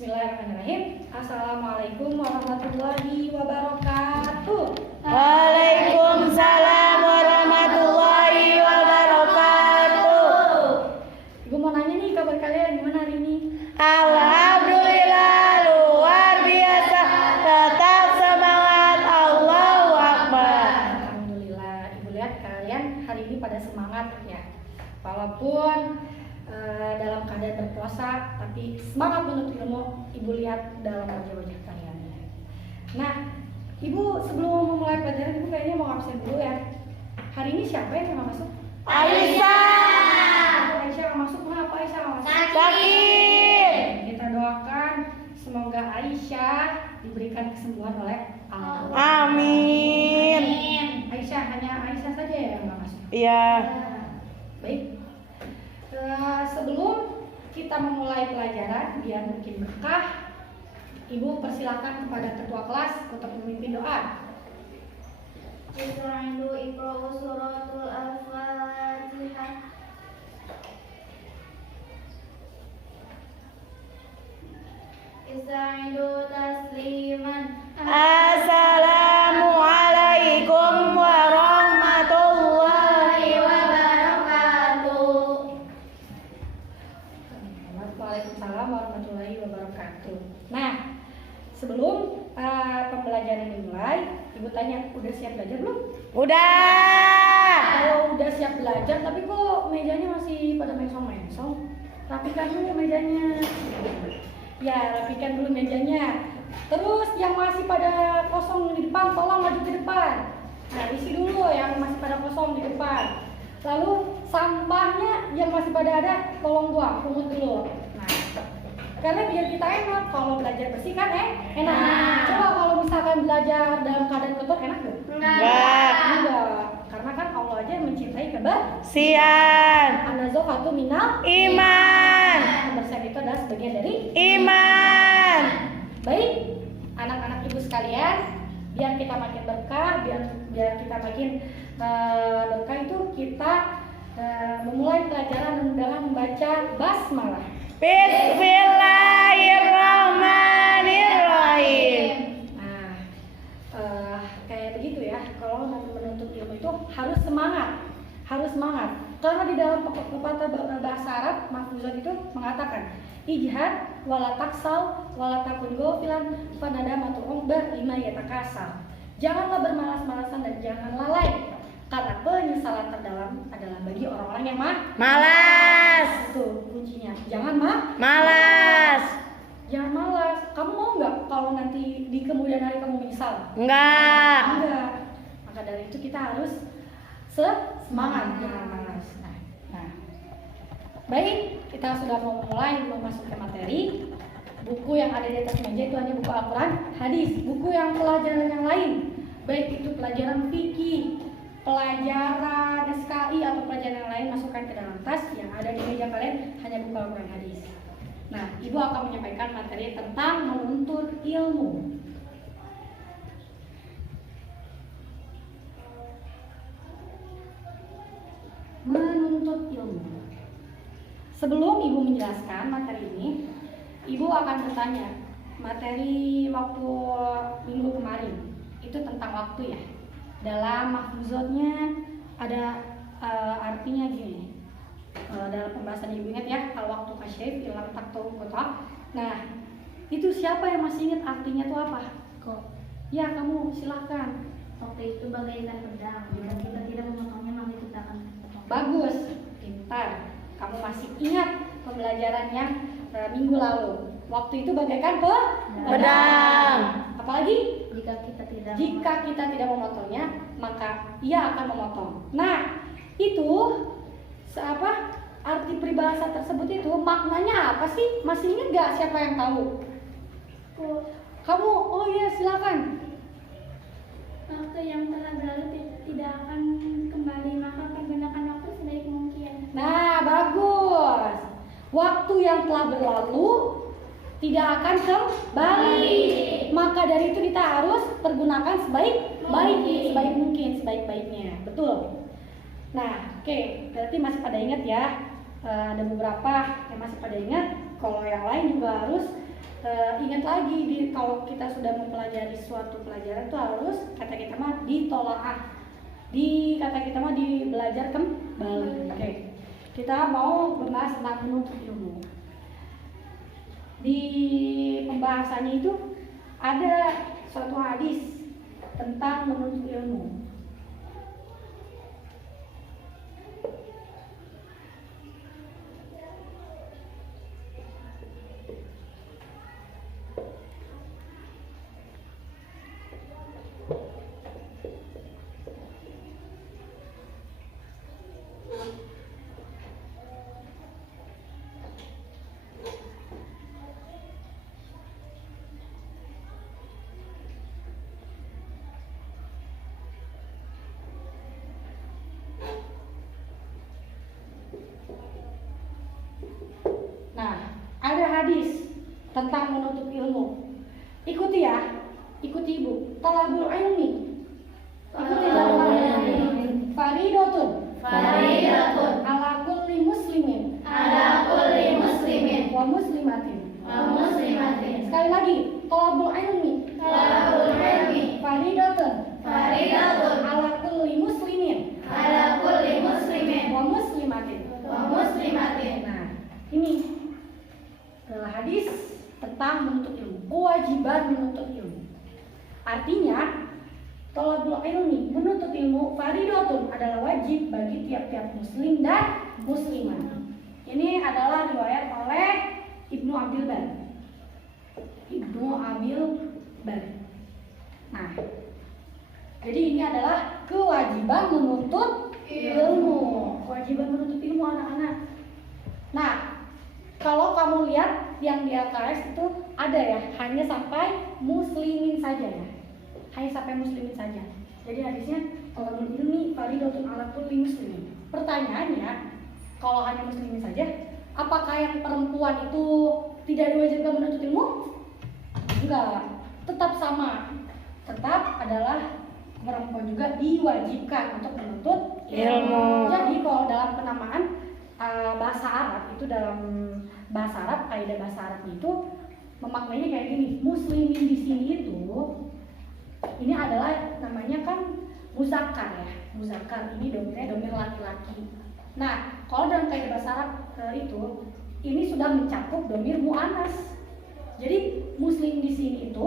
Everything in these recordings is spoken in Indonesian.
Bismillahirrahmanirrahim. Assalamualaikum warahmatullahi wabarakatuh. Waalaikumsalam warahmatullahi wabarakatuh. Ibu mau nanya nih, kabar kalian gimana hari ini? Alhamdulillah luar biasa. Tetap semangat, Allahu Akbar. Alhamdulillah. Ibu lihat kalian hari ini pada semangat ya. Walaupun dalam keadaan berpuasa, tapi semangat menuntut ilmu ibu lihat dalam wajah-wajah kalian. Nah, ibu sebelum memulai pelajaran ibu kayaknya mau absen dulu ya. Hari ini siapa yang mau masuk? Aisyah. Aisyah mau masuk. Kenapa Aisyah mau masuk? Sakit. Kita doakan semoga Aisyah diberikan kesembuhan oleh Allah. Amin. Aisyah, hanya Aisyah saja ya yang mau masuk. Iya. Baik. Sebelum kita memulai pelajaran biar mungkin berkah, ibu persilakan kepada ketua kelas untuk memimpin doa. Istaizu iqra'u suratul al-Fatihah. Istaizu tasliman. Assalamualaikum warahmatullahi wabarakatuh. Waalaikumsalam warahmatullahi wabarakatuh. Nah, sebelum pembelajaran dimulai, ibu tanya, udah siap belajar belum? Udah. Kalau udah siap belajar, tapi kok mejanya masih pada mengsong-mengsong? Rapikan dulu mejanya. Ya, rapikan dulu mejanya. Terus yang masih pada kosong di depan, tolong maju ke depan. Nah, isi dulu yang masih pada kosong di depan. Lalu sampahnya yang masih pada ada, tolong buang, pungut dulu. Nah, karena biar kita enak, kalau belajar bersih kan enak. Coba kalau misalkan belajar dalam keadaan kotor, enak tuh? Enggak. Enggak. Karena kan Allah aja mencintai Sian. An-nazafatu minal Iman. kebersihan itu adalah sebagian dari Iman. Baik, anak-anak ibu sekalian, biar kita makin berkah, biar kita makin berkah itu kita memulai pelajaran dengan membaca basmalah. Bismillahirrahmanirrahim. Nah, kayak begitu ya. Kalau menuntut ilmu itu harus semangat, Karena di dalam pepatah bahasa Arab, mahfuzat itu mengatakan, ijhad wala taksal wala takun ghafilan fanadamatu uqbah lima yatakasal. Janganlah bermalas-malasan dan jangan lalai, karena penyesalan terdalam adalah bagi orang-orang yang Malas. Itu kuncinya. Jangan Malas. Jangan malas. Kamu mau nggak kalau nanti di kemudian hari kamu menyesal? Enggak. Enggak. Maka dari itu kita harus semangat, jangan malas. Nah, baik, kita sudah mau mulai memasuki materi. Buku yang ada di atas meja itu hanya buku Al-Quran, hadis, buku yang pelajaran yang lain, baik itu pelajaran fikih, pelajaran SKI atau pelajaran yang lain, masukkan ke dalam tas. Yang ada di meja kalian hanya buku Al-Quran, hadis. Nah, ibu akan menyampaikan materi tentang menuntut ilmu. Menuntut ilmu. Sebelum ibu menjelaskan materi ini, ibu akan bertanya, materi waktu minggu kemarin itu tentang waktu ya. Dalam mahfuzatnya ada artinya gini. Dalam pembahasan ibu ingat ya, al waktu kasyif ilam taktu kotak. Nah, itu siapa yang masih ingat artinya itu apa? Kok Ya, kamu silahkan. waktu itu bagaikan pedang, jika kita tidak memotongnya maka kita akan terpotong. Bagus, pintar. Kamu masih ingat pembelajaran yang minggu lalu. Waktu itu bagaikan Pedang. Apalagi? Jika kita tidak Memotongnya, maka ia akan memotong. Nah, itu arti peribahasa tersebut itu maknanya apa sih? Masih ingat gak siapa yang tahu? Kamu? Oh iya, silakan. waktu yang telah berlalu tidak akan kembali, maka pergunakan waktu sebaik mungkin. Nah, bagus. Waktu yang telah berlalu tidak akan kembali. Maka dari itu kita harus pergunakan sebaik mungkin, sebaik-baiknya. Betul. Nah, oke, berarti masih pada ingat ya. Ada beberapa yang masih pada ingat. Kalau yang lain juga harus ingat lagi kalau kita sudah mempelajari suatu pelajaran itu harus kata kita mah ditolaah, kata kita mah belajar kembali. Oke. Kita mau membahas tentang menuntut ilmu. Di pembahasannya itu ada suatu hadis tentang menuntut ilmu. Nah, ada hadis tentang menuntut ilmu. Ikuti ya, ikuti ibu. Talabul ilmi. Ikuti dalam faridatun. Faridatun. Ala kulli muslimin. Ala kulli muslimin. Wa muslimatin. Wa muslimatin. Sekali lagi, talabul ilmi. Talabul ilmi. Faridatun. Faridatun. Ala kulli muslimin. Ala kulli muslimin. Wa muslimatin. Wa muslimatin. Nah, ini adalah hadis tentang menuntut ilmu, kewajiban menuntut ilmu. Artinya, thalabul ilmi, menuntut ilmu faridatun adalah wajib bagi tiap-tiap muslim dan muslimah. Ini adalah riwayat oleh Ibnu Abil Bar. Ibnu Abil Bar. Nah, jadi ini adalah kewajiban menuntut ilmu. Kewajiban menuntut ilmu anak-anak. Nah, kalau kamu lihat yang di LKS itu ada ya, hanya sampai muslimin saja ya. Hanya sampai muslimin saja. Jadi hadisnya talabul ilmi faridatun ala kulli muslimin. Pertanyaannya, kalau hanya muslimin saja, apakah yang perempuan itu tidak diwajibkan menuntut ilmu? Enggak, tetap sama. Tetap adalah perempuan juga diwajibkan untuk menuntut ilmu. Jadi kalau dalam penamaan bahasa Arab itu, dalam bahasa Arab, kaidah bahasa Arab itu memaknainya kayak gini. Muslimin di sini itu ini adalah namanya kan muzakkar ya. Muzakkar ini domirnya domir laki-laki. Nah, kalau dalam kaidah bahasa Arab itu ini sudah mencakup domir muannas. Jadi muslim di sini itu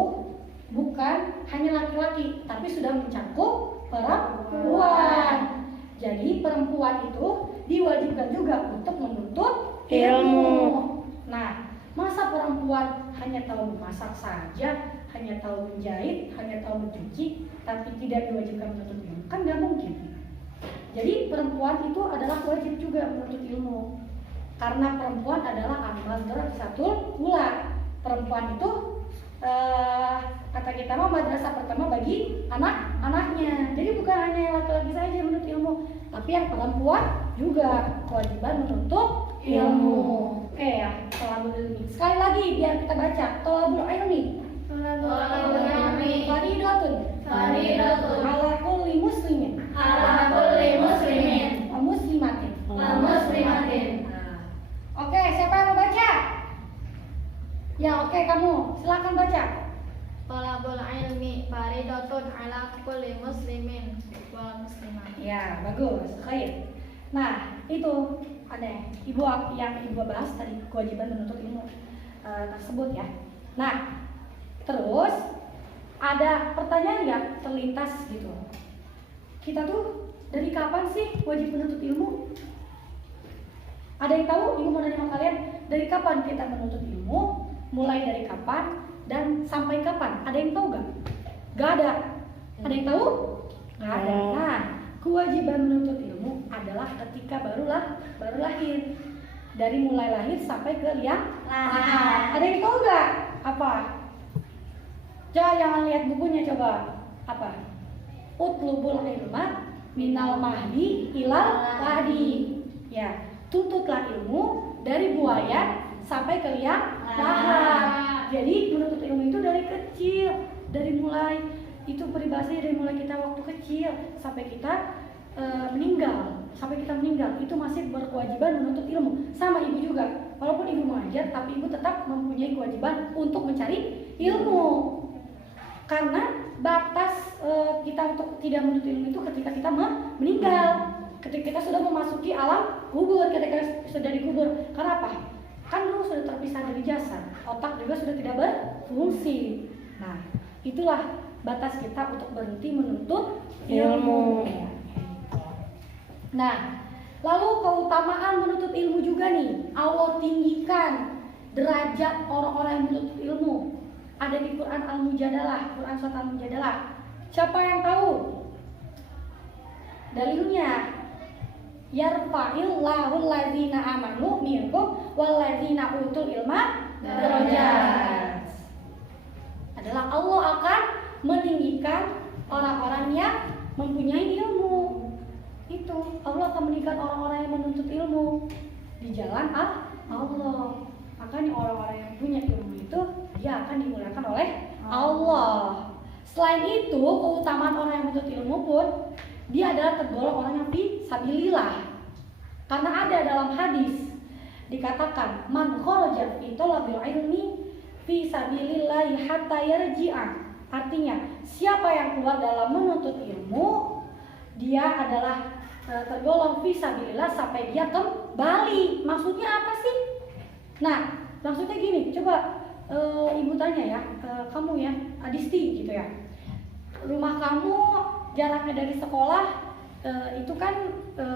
bukan hanya laki-laki, tapi sudah mencakup perempuan. Jadi perempuan itu diwajibkan juga untuk menuntut ilmu. Nah, masa perempuan hanya tahu memasak saja, hanya tahu menjahit, hanya tahu mencuci, tapi tidak diwajibkan menuntut ilmu? Kan nggak mungkin. Jadi perempuan itu adalah wajib juga menuntut ilmu, karena perempuan adalah al-madrasatul ula. Perempuan itu kata kita mah madrasah pertama bagi anak-anaknya. Jadi bukan hanya laki-laki saja menuntut ilmu, tapi yang perempuan juga kewajiban menuntut ilmu. Oke ya, thalabul ilmi. Sekali lagi biar kita baca. Thalabul ilmi. Thalabul ilmi. Faridatun. Faridatun. Ala kulli muslimin. Ala kulli muslimin. Wa muslimatin. Wa muslimatin. Nah, oke, siapa yang mau baca? Ya, oke, kamu silakan baca. Thalabul ilmi faridatun ala kulli muslimin wal muslimat. Ya, bagus. Khair. Nah, itu ada yang ibu bahas tadi, kewajiban menuntut ilmu tersebut ya. Nah, terus ada pertanyaan nggak terlintas gitu? Kita tuh dari kapan sih wajib menuntut ilmu? Ada yang tahu? Ibu mau nanya sama kalian, dari kapan kita menuntut ilmu? Mulai dari kapan dan sampai kapan? Ada yang tahu nggak? Nggak ada. Ada yang tahu? Nggak ada. Nah, kewajiban menuntut ilmu adalah ketika baru lahir. Dari mulai lahir sampai ke liang lahat. Ada yang tahu nggak? Apa? Jangan lihat bukunya, coba. Apa? Utlubul ilma minal mahdi ilal lahdi. Ya, tuntutlah ilmu dari buaya sampai ke liang lahat. Jadi menuntut ilmu itu dari kecil, dari mulai itu peribahasanya dari mulai kita waktu kecil sampai kita meninggal, itu masih berkewajiban menuntut ilmu. Sama ibu juga, walaupun ibu mengajar, tapi ibu tetap mempunyai kewajiban untuk mencari ilmu. Karena batas kita untuk tidak menuntut ilmu itu ketika kita meninggal, ketika kita sudah memasuki alam kubur, ketika sudah dikubur. Karena apa? Kan ruh sudah terpisah dari jasad, otak juga sudah tidak berfungsi. Nah, itulah batas kita untuk berhenti menuntut ilmu. Nah, lalu keutamaan menuntut ilmu juga nih, Allah tinggikan derajat orang-orang yang menuntut ilmu. Ada di Quran Al-Mujadalah, Quran Surat Al-Mujadalah. Siapa yang tahu dalilnya? Yarfa'illahu alladzina amanu minkum walladzina utul ilma darajat. Adalah Allah akan meninggikan orang-orang yang mempunyai ilmu. Itu Allah akan meninggikan orang-orang yang menuntut ilmu di jalan Allah. Makanya orang-orang yang punya ilmu itu dia akan dimuliakan oleh Allah. Selain itu, keutamaan orang yang menuntut ilmu pun dia adalah tergolong orang yang fisabilillah. Karena ada dalam hadis dikatakan man kharaja fi talabil ilmi fisabilillah hatta yarji'a. Artinya, siapa yang keluar dalam menuntut ilmu, dia adalah tergolong fisabilillah sampai dia kembali. Maksudnya apa sih? Nah, maksudnya gini, coba ibu tanya ya, kamu ya, Adisti gitu ya. Rumah kamu jaraknya dari sekolah itu kan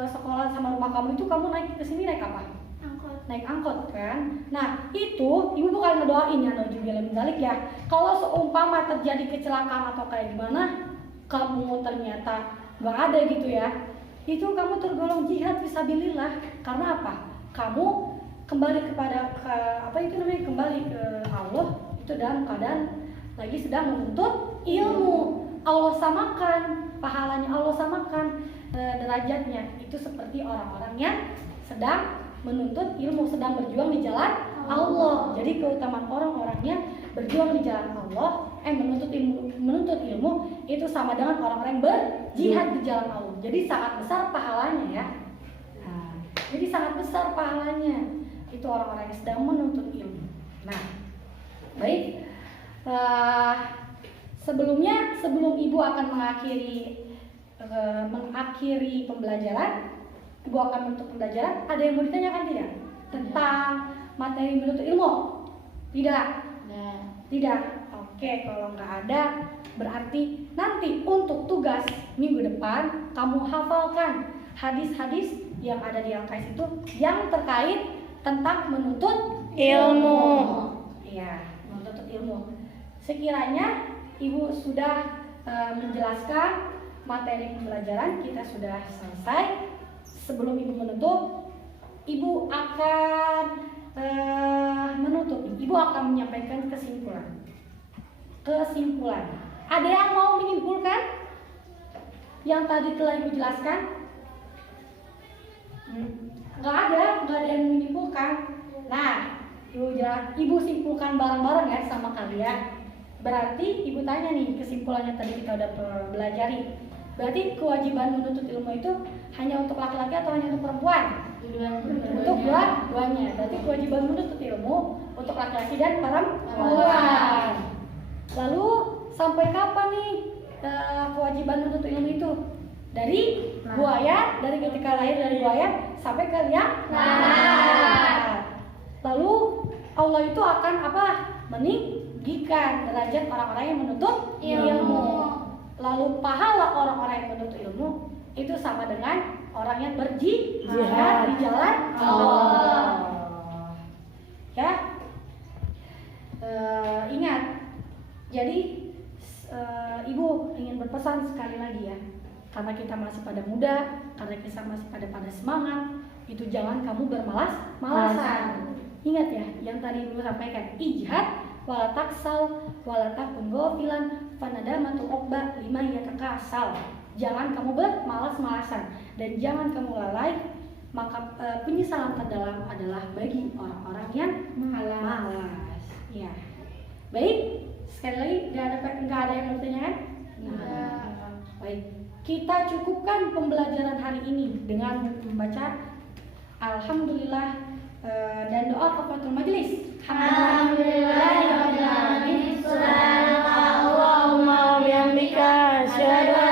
sekolah sama rumah kamu itu kamu naik ke sini naik apa? Angkot. Naik angkot kan. Nah, itu ibu bukan ngedoain ya nauzubillah min dzalik ya. Kalau seumpama terjadi kecelakaan atau kayak gimana, kamu ternyata nggak ada gitu ya. Itu kamu tergolong jihad fisabilillah. Karena apa? Kamu kembali kepada kembali ke Allah itu dalam keadaan lagi sedang menuntut ilmu. Allah samakan pahalanya, Allah samakan derajatnya. Itu seperti orang-orang yang sedang menuntut ilmu, sedang berjuang di jalan Allah. Jadi keutamaan orang-orang yang berjuang di jalan Allah, menuntut ilmu itu sama dengan orang-orang yang berjihad di jalan Allah. Jadi sangat besar pahalanya ya. Nah, jadi sangat besar pahalanya itu orang-orang yang sedang menuntut ilmu. Nah, baik. Sebelum ibu akan mengakhiri pembelajaran, ibu akan menutup pembelajaran. Ada yang mau ditanyakan tidak tentang materi menuntut ilmu? Tidak. Tidak. Oke, kalau nggak ada, berarti nanti untuk tugas minggu depan kamu hafalkan hadis-hadis yang ada di LKS itu yang terkait tentang menuntut Ilmu. Iya, menuntut ilmu. Sekiranya ibu sudah menjelaskan materi pembelajaran, kita sudah selesai. Sebelum ibu menutup, ibu akan menutup. Ibu akan menyampaikan kesimpulan. Ada yang mau menyimpulkan yang tadi telah ibu jelaskan? Nggak ada yang menyimpulkan. Nah, ibu simpulkan bareng-bareng ya sama kalian. Berarti ibu tanya nih, kesimpulannya tadi kita udah pelajari. Berarti kewajiban menuntut ilmu itu hanya untuk laki-laki atau hanya untuk perempuan? Untuk dua-duanya. Berarti kewajiban menuntut ilmu untuk laki-laki dan perempuan. Lalu sampai kapan nih kewajiban menuntut ilmu itu? Dari buaya, dari ketika lahir dari buaya sampai ke liang lahat. Lalu Allah itu akan apa? Meninggikan derajat orang-orang yang menuntut ilmu. Lalu pahala orang-orang yang menuntut ilmu itu sama dengan orang yang berjihad di jalan Allah. Ya, ingat. Jadi ibu ingin berpesan sekali lagi ya, karena kita masih pada muda, karena kita masih pada semangat, itu jangan kamu bermalas-malasan. Ingat ya, yang tadi ibu sampaikan, ijhad wala taksal wala takun ghafilan fanadamatul uqba lima yatakasal. Jangan kamu bermalas-malasan dan jangan kamu lalai, maka penyesalan terdalam adalah bagi orang-orang yang malas. Ya. Baik, sekali lagi nggak ada yang mau ditanyakan? Baik, kita cukupkan pembelajaran hari ini dengan membaca Alhamdulillah dan doa kafaratul majlis. Alhamdulillahirabbil alamin. Subhanallahumma wa bihamdika asyhadu